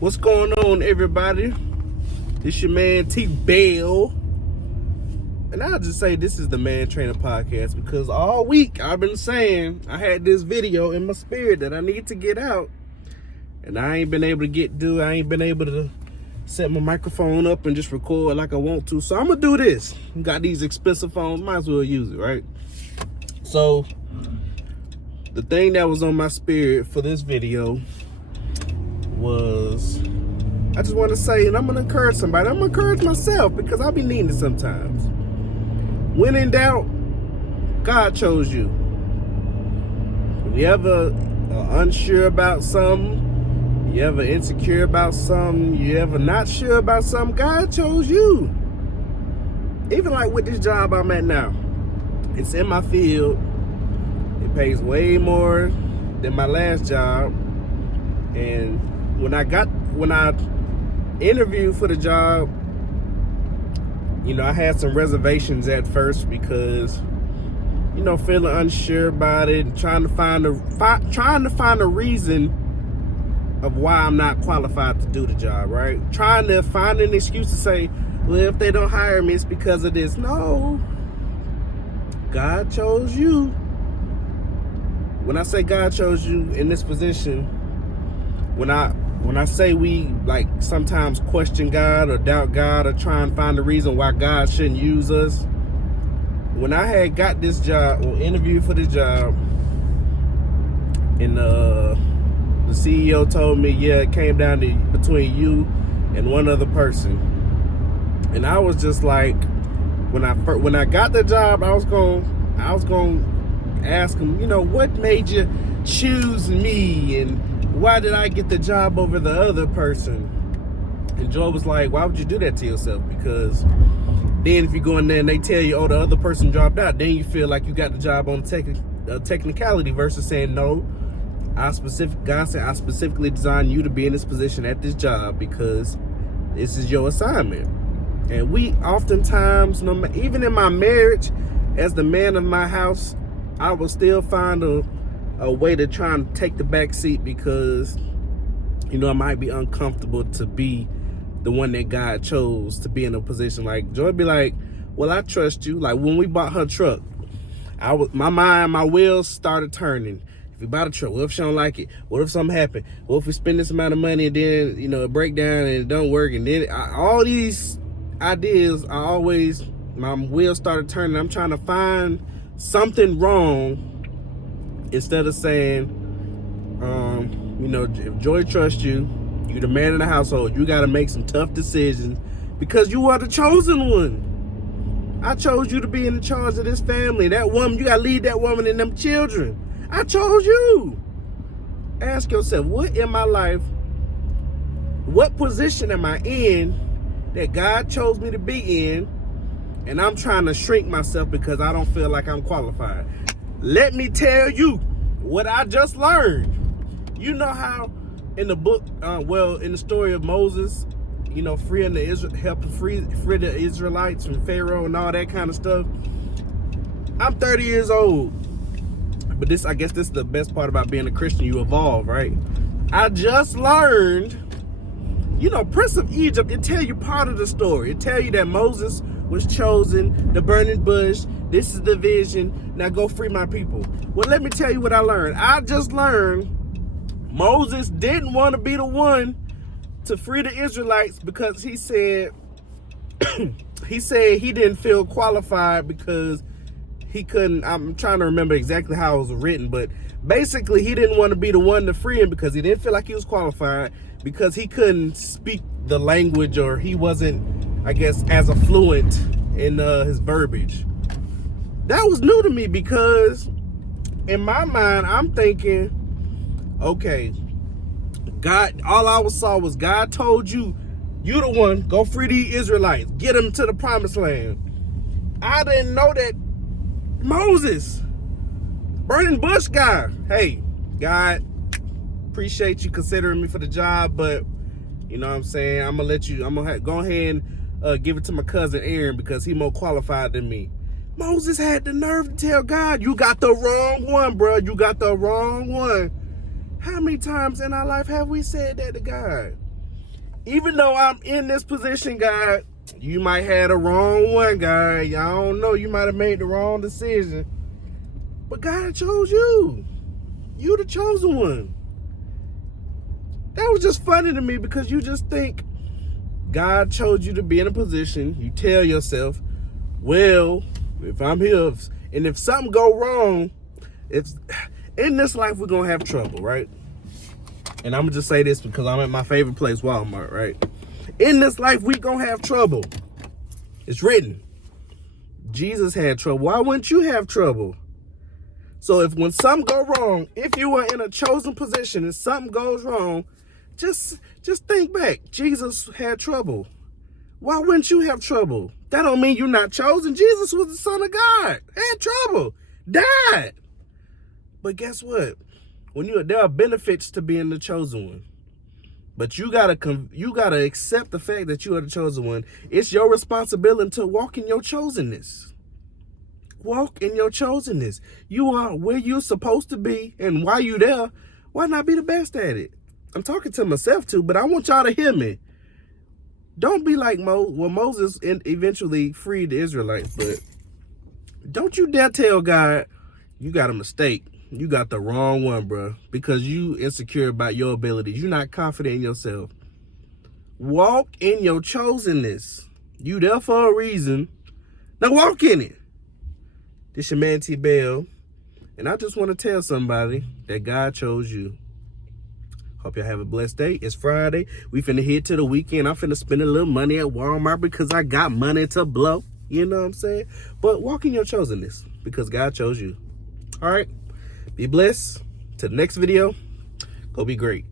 What's going on, everybody? This your man T Bell, and I'll just say this is the Man Trainer Podcast because all week I've been saying I had this video in my spirit that I need to get out, and I ain't been able to I ain't been able to set my microphone up and just record like I want to. So I'm gonna do this. Got these expensive phones, might as well use it, right? So the thing that was on my spirit for this video was, I just want to say, and I'm going to encourage somebody, I'm going to encourage myself because I be needing it sometimes. When in doubt, God chose you. If you ever unsure about something, you ever insecure about something, you ever not sure about something, God chose you. Even like with this job I'm at now, it's in my field. It pays way more than my last job. And when I interviewed for the job, you know, I had some reservations at first because, you know, feeling unsure about it and trying to find a reason of why I'm not qualified to do the job, right? Trying to find an excuse to say, well, if they don't hire me, it's because of this. No, God chose you. When I say God chose you in this position, when I say we like sometimes question God or doubt God or try and find a reason why God shouldn't use us, when I had got this job or interviewed for this job, and the CEO told me, yeah, it came down to between you and one other person, and I was just like, when I got the job, I was going to ask him, you know, what made you choose me and why did I get the job over the other person? And Joe was like, why would you do that to yourself? Because then if you go in there and they tell you, oh, the other person dropped out, then you feel like you got the job on technicality versus saying, no, God said, I specifically designed you to be in this position at this job because this is your assignment. And we oftentimes, even in my marriage, as the man of my house, I will still find a way to try and take the back seat because, you know, I might be uncomfortable to be the one that God chose to be in a position. Like Joy be like, well, I trust you. Like when we bought her truck, my wheels started turning. If we bought a truck, what if she don't like it? What if something happened? What if we spend this amount of money and then, you know, it break down and it don't work? And then all these ideas, my wheels started turning. I'm trying to find something wrong instead of saying, you know, if Joy trusts you, you're the man in the household, you got to make some tough decisions because you are the chosen one. I chose you to be in the charge of this family. That woman, you got to lead that woman and them children. I chose you. Ask yourself, what in my life, what position am I in that God chose me to be in, and I'm trying to shrink myself because I don't feel like I'm qualified? Let me tell you what I just learned. You know how in the book, in the story of Moses, you know, helping free the Israelites from Pharaoh and all that kind of stuff. I'm 30 years old, but I guess this is the best part about being a Christian. You evolve, right? I just learned, you know, Prince of Egypt, it tell you part of the story. It tell you that Moses was chosen, the burning bush, this is the vision, now go free my people. Well, let me tell you what I learned. I just learned Moses didn't want to be the one to free the Israelites because he said he didn't feel qualified because he couldn't. I'm trying to remember exactly how it was written, but basically he didn't want to be the one to free him because he didn't feel like he was qualified because he couldn't speak the language, or he wasn't, I guess, as affluent in his verbiage. That was new to me because in my mind, I'm thinking, okay, God, all I saw was God told you, you the one, go free the Israelites, get them to the promised land. I didn't know that Moses, burning bush guy, hey, God, appreciate you considering me for the job, but you know what I'm saying, I'm gonna go ahead and give it to my cousin Aaron because he's more qualified than me. Moses had the nerve to tell God, you got the wrong one, bro. You got the wrong one. How many times in our life have we said that to God? Even though I'm in this position, God, you might have the wrong one, God. I don't know. You might have made the wrong decision. But God chose you. You the chosen one. That was just funny to me because you just think God chose you to be in a position. You tell yourself, well, if I'm here, and if something go wrong, if in this life we're going to have trouble, right? And I'm going to just say this because I'm at my favorite place, Walmart, right? In this life, we going to have trouble. It's written. Jesus had trouble. Why wouldn't you have trouble? So if when something go wrong, if you are in a chosen position and something goes wrong, just think back. Jesus had trouble. Why wouldn't you have trouble? That don't mean you're not chosen. Jesus was the Son of God. Had trouble. Died. But guess what? There are benefits to being the chosen one. But you gotta accept the fact that you are the chosen one. It's your responsibility to walk in your chosenness. Walk in your chosenness. You are where you're supposed to be, and while you there, why not be the best at it? I'm talking to myself too, but I want y'all to hear me. Don't be like Moses eventually freed the Israelites, but don't you dare tell God you got a mistake. You got the wrong one, bro, because you insecure about your abilities. You're not confident in yourself. Walk in your chosenness. You there for a reason. Now walk in it. This your man T Bell, and I just want to tell somebody that God chose you. Hope y'all have a blessed day. It's Friday. We finna head to the weekend. I'm finna spend a little money at Walmart because I got money to blow. You know what I'm saying? But walk in your chosenness because God chose you. All right? Be blessed. To the next video, go be great.